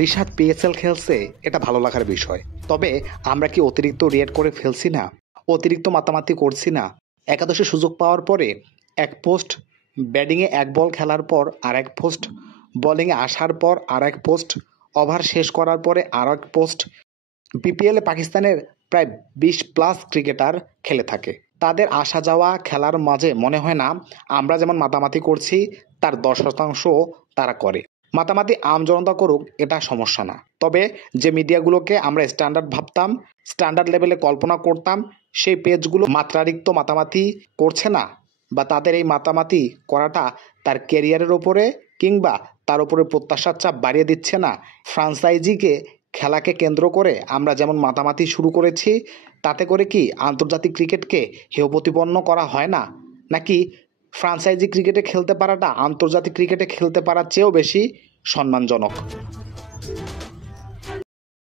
Rishad PSL খেলছে, এটা ভালো লাগার বিষয়। তবে আমরা কি অতিরিক্ত রিয়েক্ট করে ফেলছি না? অতিরিক্ত মাতামাতি করছি না? একাদশে সুযোগ পাওয়ার পরে এক পোস্ট ব্যাটিংয়ে এক বল খেলার পর আর এক পোস্ট, বোলিংয়ে আসার পর আর এক পোস্ট, ওভার শেষ করার পরে আর এক পোস্ট। বিপিএলে পাকিস্তানের প্রায় 20+ ক্রিকেটার খেলে থাকে। তাদের আসা যাওয়া খেলার মাঝে মনে হয় না আমরা যেমন মাতামাতি করছি তার 10% তারা করে। মাতামাতি আমজনতা করুক, এটা সমস্যা না। তবে যে মিডিয়াগুলোকে আমরা স্ট্যান্ডার্ড ভাবতাম, স্ট্যান্ডার্ড লেভেলে কল্পনা করতাম, সেই পেজগুলো মাত্রাতিরিক্ত মাতামাতি করছে না, বা তাদের এই মাতামাতি করাটা তার ক্যারিয়ারের ওপরে কিংবা তার উপরে প্রত্যাশার চাপ বাড়িয়ে দিচ্ছে না। ফ্রাঞ্চাইজিকে খেলাকে কেন্দ্র করে আমরা যেমন মাতামাতি শুরু করেছি, তাতে করে কি আন্তর্জাতিক ক্রিকেটকে হেয় প্রতিপন্ন করা হয় না? নাকি ফ্রাঞ্চাইজি ক্রিকেটে খেলতে পারাটা আন্তর্জাতিক ক্রিকেটে খেলতে পারার চেয়েও বেশি সম্মানজনক?